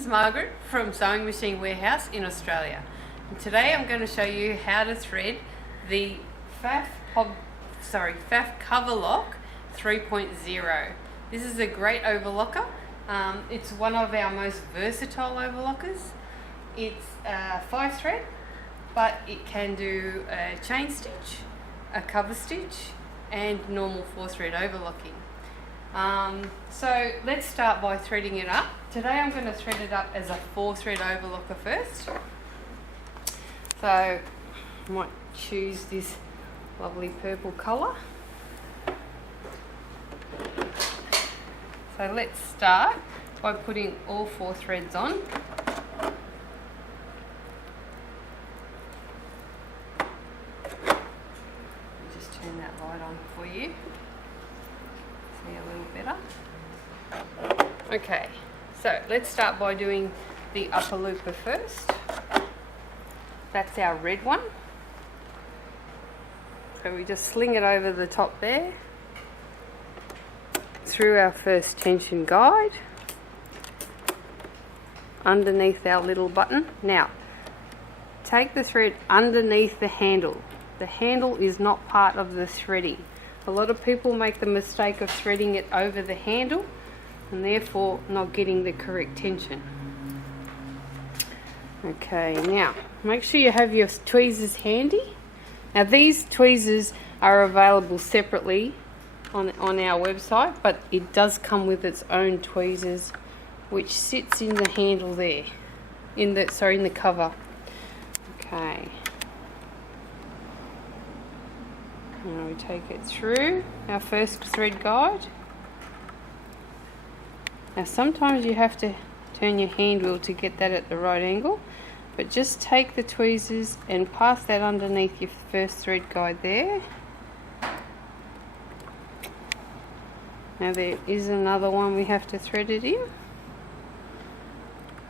is Margaret from Sewing Machine Warehouse in Australia. And today I'm going to show you how to thread the Pfaff Coverlock 3.0. This is a great overlocker. It's one of our most versatile overlockers. It's 5 thread, but it can do a chain stitch, a cover stitch, and normal 4 thread overlocking. So let's start by threading it up. Today I'm going to thread it up as a 4 thread overlocker first. So I might choose this lovely purple colour. So let's start by putting all 4 threads on. Just turn that light on for you. See a little better. Okay, so let's start by doing the upper looper first. That's our red one. So we just sling it over the top there, through our first tension guide, underneath our little button. Now, take the thread underneath the handle. The handle is not part of the threading. A lot of people make the mistake of threading it over the handle and therefore not getting the correct tension. Okay, now make sure you have your tweezers handy. Now these tweezers are available separately on our website, but it does come with its own tweezers which sits in the handle there, in the cover. Okay. Now we take it through our first thread guide. Now sometimes you have to turn your hand wheel to get that at the right angle, but just take the tweezers and pass that underneath your first thread guide there. Now there is another one we have to thread it in.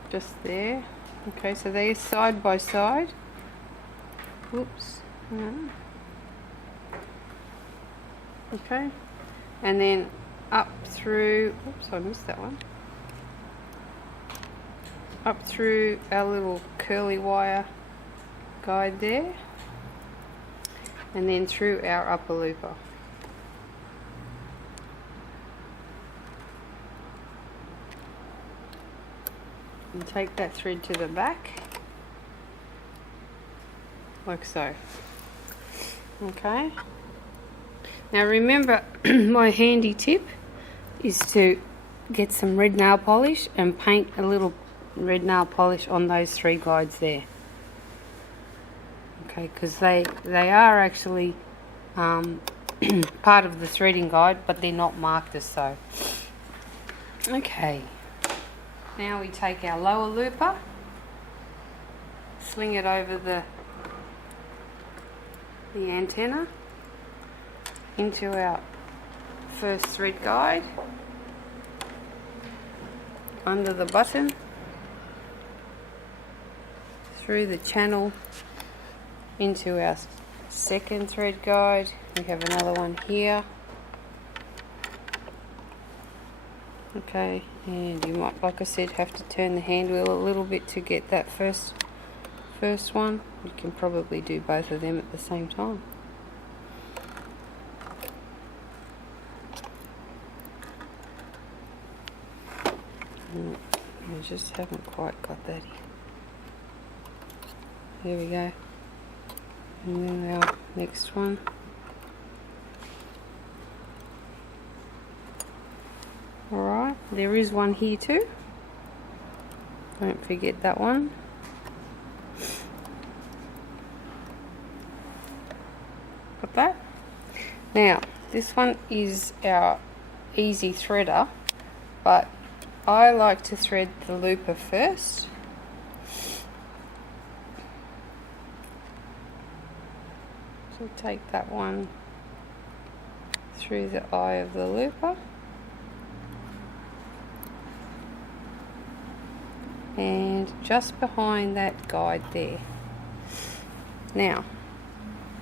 Just there. Okay, so they're side by side. Whoops. No. Okay, and then up through, oops, I missed that one, up through our little curly wire guide there, and then through our upper looper. And take that thread to the back, like so. Okay. Now remember, my handy tip is to get some red nail polish and paint a little red nail polish on those 3 guides there. Okay, because they are actually part of the threading guide, but they're not marked as so. Okay, now we take our lower looper, sling it over the antenna, into our first thread guide, under the button, through the channel, into our second thread guide. We have another one here. Okay, and you might, like I said, have to turn the hand wheel a little bit to get that first one. You can probably do both of them at the same time. I just haven't quite got that in. There we go. And then our next one. Alright, there is one here too. Don't forget that one. Got that? Now, this one is our easy threader, but I like to thread the looper first. So take that one through the eye of the looper. And just behind that guide there. Now,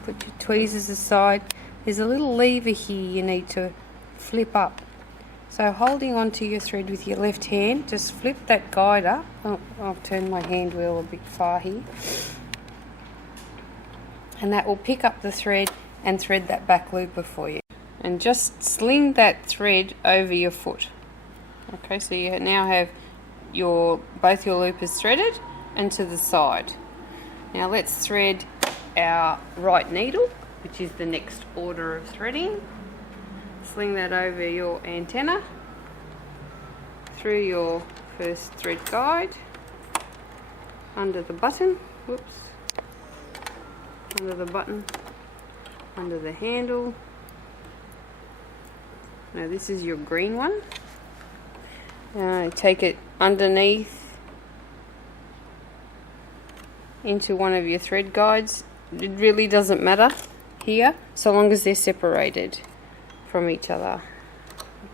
put your tweezers aside. There's a little lever here you need to flip up. So holding onto your thread with your left hand, just flip that guide up. Oh, I'll turn my hand wheel a bit far here. And that will pick up the thread and thread that back looper for you. And just sling that thread over your foot. Okay, so you now have both your loopers threaded and to the side. Now let's thread our right needle, which is the next order of threading. Sling that over your antenna, through your first thread guide, under the button, whoops, under the button, under the handle. Now this is your green one. Take it underneath into one of your thread guides. It really doesn't matter here, so long as they're separated from each other.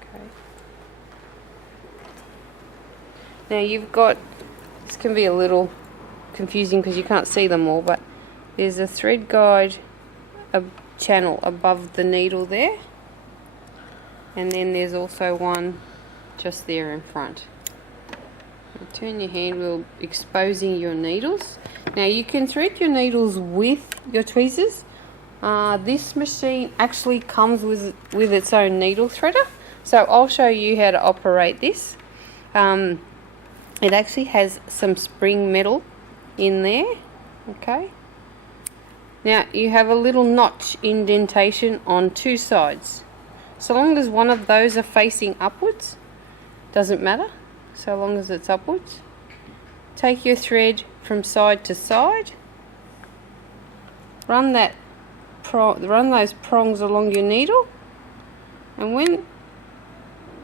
Okay. Now you've got, this can be a little confusing because you can't see them all, but there's a thread guide, a channel above the needle there, and then there's also one just there in front. Now turn your hand wheel, exposing your needles. Now you can thread your needles with your tweezers. This machine actually comes with its own needle threader, so I'll show you how to operate this. It actually has some spring metal in there. Okay. Now you have a little notch indentation on two sides. So long as one of those are facing upwards, doesn't matter, so long as it's upwards. Take your thread from side to side, run those prongs along your needle, and when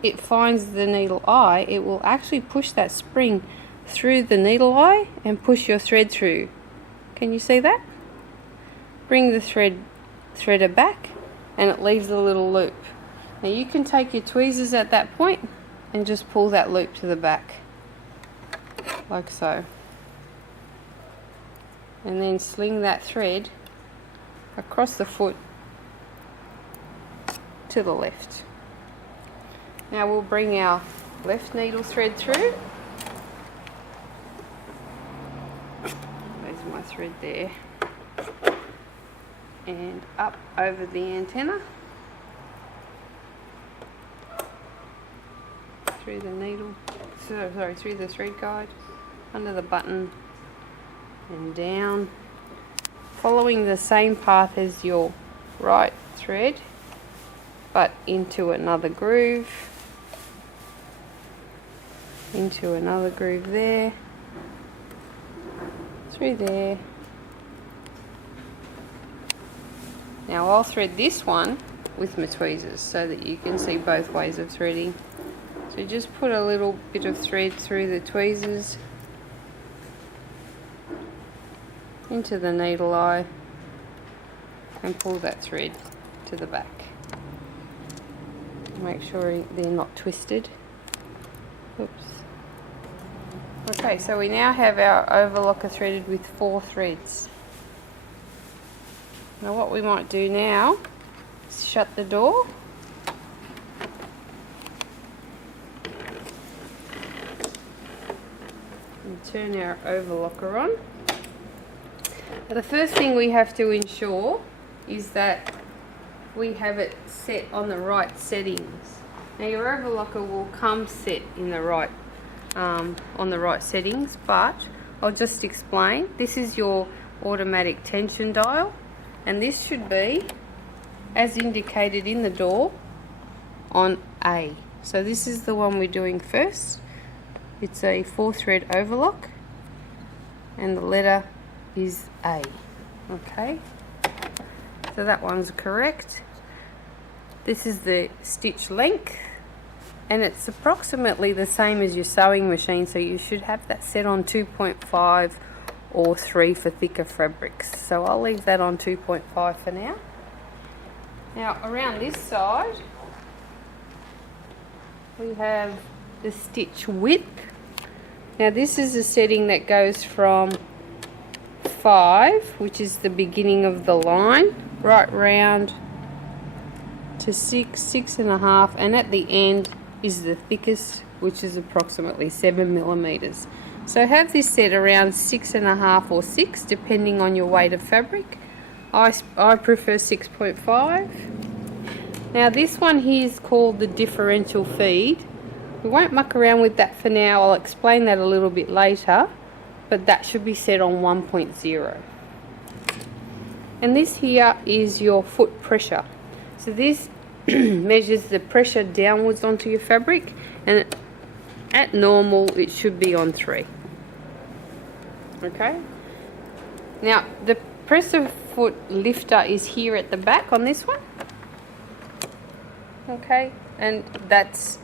it finds the needle eye, it will actually push that spring through the needle eye and push your thread through. Can you see that? Bring the threader back and it leaves a little loop. Now you can take your tweezers at that point and just pull that loop to the back, like so. And then sling that thread across the foot to the left. Now we'll bring our left needle thread through. There's my thread there. And up over the antenna. Through the needle, through the thread guide, under the button and down, following the same path as your right thread, but into another groove, there, through there. Now I'll thread this one with my tweezers so that you can see both ways of threading. So just put a little bit of thread through the tweezers into the needle eye and pull that thread to the back. Make sure they're not twisted. Oops. Okay, so we now have our overlocker threaded with 4 threads. Now what we might do now is shut the door. Turn our overlocker on. Now the first thing we have to ensure is that we have it set on the right settings. Now your overlocker will come set in the right on the right settings, but I'll just explain. This is your automatic tension dial, and this should be, as indicated in the door, on A. So this is the one we're doing first. It's a 4-thread overlock and the letter is A. Okay, so that one's correct. This is the stitch length and it's approximately the same as your sewing machine, so you should have that set on 2.5 or 3 for thicker fabrics. So I'll leave that on 2.5 for now. Now around this side we have the stitch width. Now this is a setting that goes from 5, which is the beginning of the line, right round to 6, 6.5, and at the end is the thickest, which is approximately 7 millimeters. So have this set around 6.5 or 6, depending on your weight of fabric. I prefer 6.5. Now this one here is called the differential feed. We won't muck around with that for now. I'll explain that a little bit later, but that should be set on 1.0. And this here is your foot pressure. So this measures the pressure downwards onto your fabric, and at normal it should be on 3. Okay. Now the presser foot lifter is here at the back on this one. Okay, and that's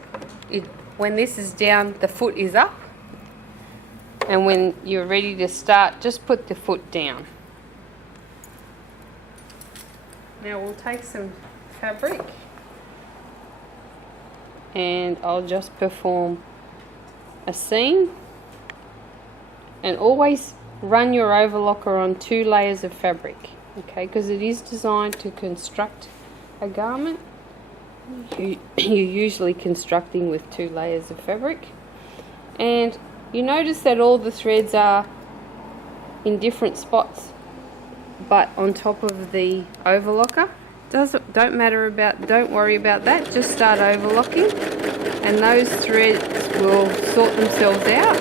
it. When this is down, the foot is up, and when you're ready to start, just put the foot down. Now we'll take some fabric and I'll just perform a seam, and always run your overlocker on 2 layers of fabric, okay, because it is designed to construct a garment. You're usually constructing with 2 layers of fabric, and you notice that all the threads are in different spots but on top of the overlocker. Don't worry about that, just start overlocking and those threads will sort themselves out.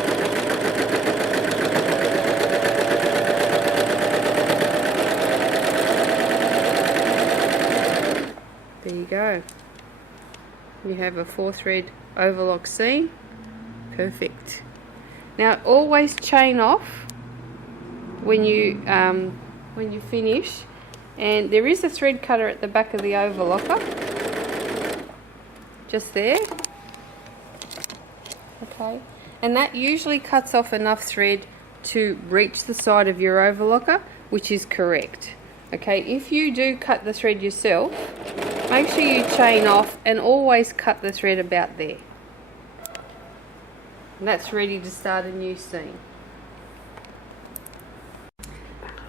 There you go. You have a 4-thread overlock seam. Perfect. Now always chain off when you finish, and there is a thread cutter at the back of the overlocker, just there. Okay, and that usually cuts off enough thread to reach the side of your overlocker, which is correct. Okay, if you do cut the thread yourself, make sure you chain off and always cut the thread about there. And that's ready to start a new seam.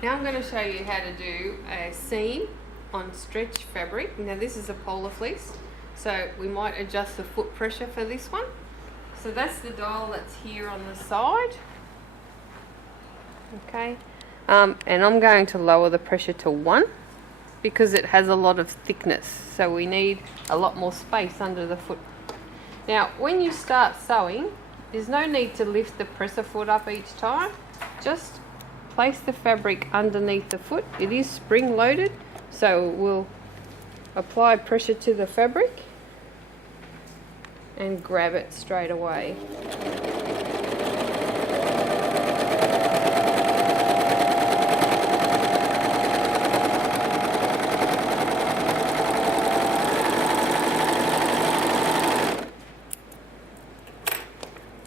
Now I'm going to show you how to do a seam on stretch fabric. Now this is a polar fleece, so we might adjust the foot pressure for this one. So that's the dial that's here on the side. Okay, and I'm going to lower the pressure to 1 because it has a lot of thickness, so we need a lot more space under the foot. Now when you start sewing, there's no need to lift the presser foot up each time. Just place the fabric underneath the foot. It is spring loaded, so we'll apply pressure to the fabric and grab it straight away.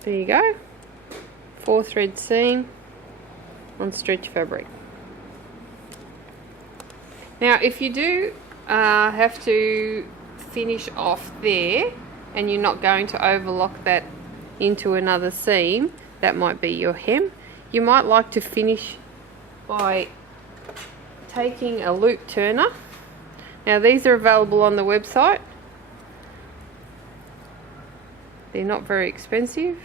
There you go, 4-thread seam on stretch fabric. Now if you do have to finish off there and you're not going to overlock that into another seam, that might be your hem, you might like to finish by taking a loop turner. Now these are available on the website. They're not very expensive.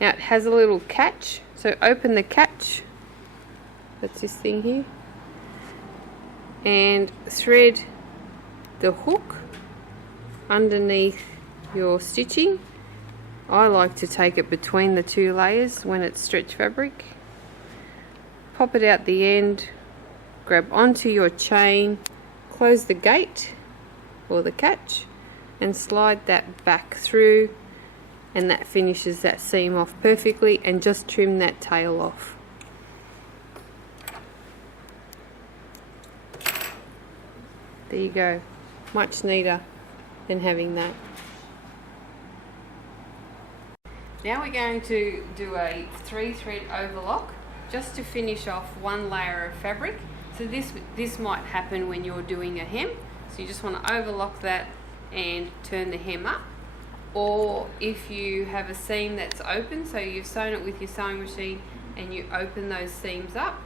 Now it has a little catch, so open the catch, that's this thing here, and thread the hook underneath your stitching. I like to take it between the 2 layers when it's stretch fabric. Pop it out the end, grab onto your chain, close the gate or the catch, and slide that back through, and that finishes that seam off perfectly, and just trim that tail off. There you go, much neater than having that. Now we're going to do a 3-thread overlock just to finish off 1 layer of fabric. So this might happen when you're doing a hem, so you just want to overlock that and turn the hem up. Or if you have a seam that's open, so you've sewn it with your sewing machine and you open those seams up,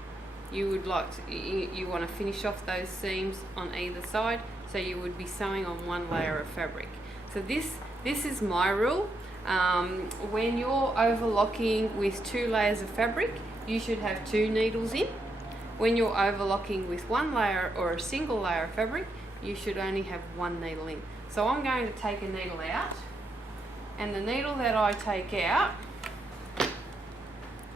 you want to finish off those seams on either side, so you would be sewing on 1 layer of fabric. So this This is my rule. When you're overlocking with 2 layers of fabric, you should have 2 needles in. When you're overlocking with 1 layer or a single layer of fabric, you should only have 1 needle in. So I'm going to take a needle out, and the needle that I take out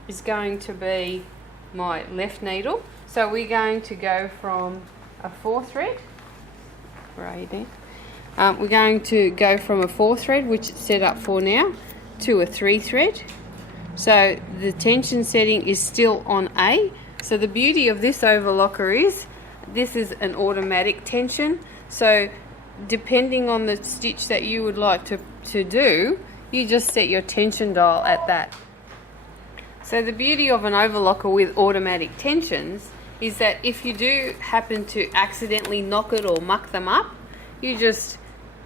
is going to be my left needle. So we're going to go from a 4 thread, where are you there? We're going to go from a 4 thread, which it's set up for now, to a 3 thread. So the tension setting is still on A. So the beauty of this overlocker is this is an automatic tension. So depending on the stitch that you would like to do, you just set your tension dial at that. So the beauty of an overlocker with automatic tensions is that if you do happen to accidentally knock it or muck them up, you just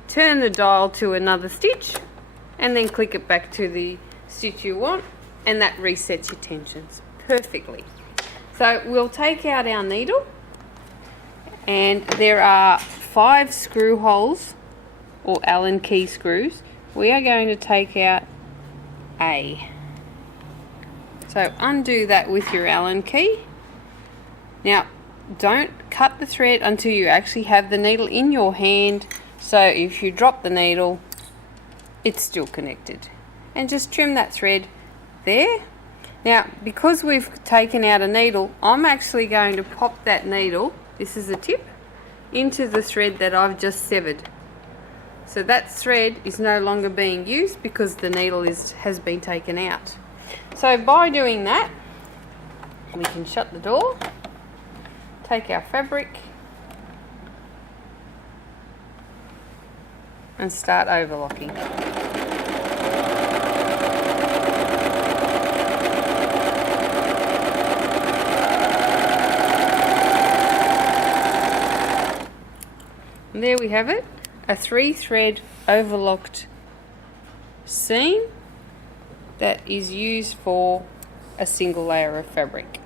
turn the dial to another stitch and then click it back to the stitch you want, and that resets your tensions perfectly. So we'll take out our needle, and there are 5 screw holes or Allen key screws. We are going to take out A. So undo that with your Allen key. Now don't cut the thread until you actually have the needle in your hand, so if you drop the needle it's still connected, and just trim that thread there. Now because we've taken out a needle, I'm actually going to pop that needle, this is a tip, into the thread that I've just severed. So that thread is no longer being used because the needle has been taken out. So by doing that, we can shut the door, take our fabric and start overlocking. And there we have it, a 3-thread overlocked seam that is used for a single layer of fabric.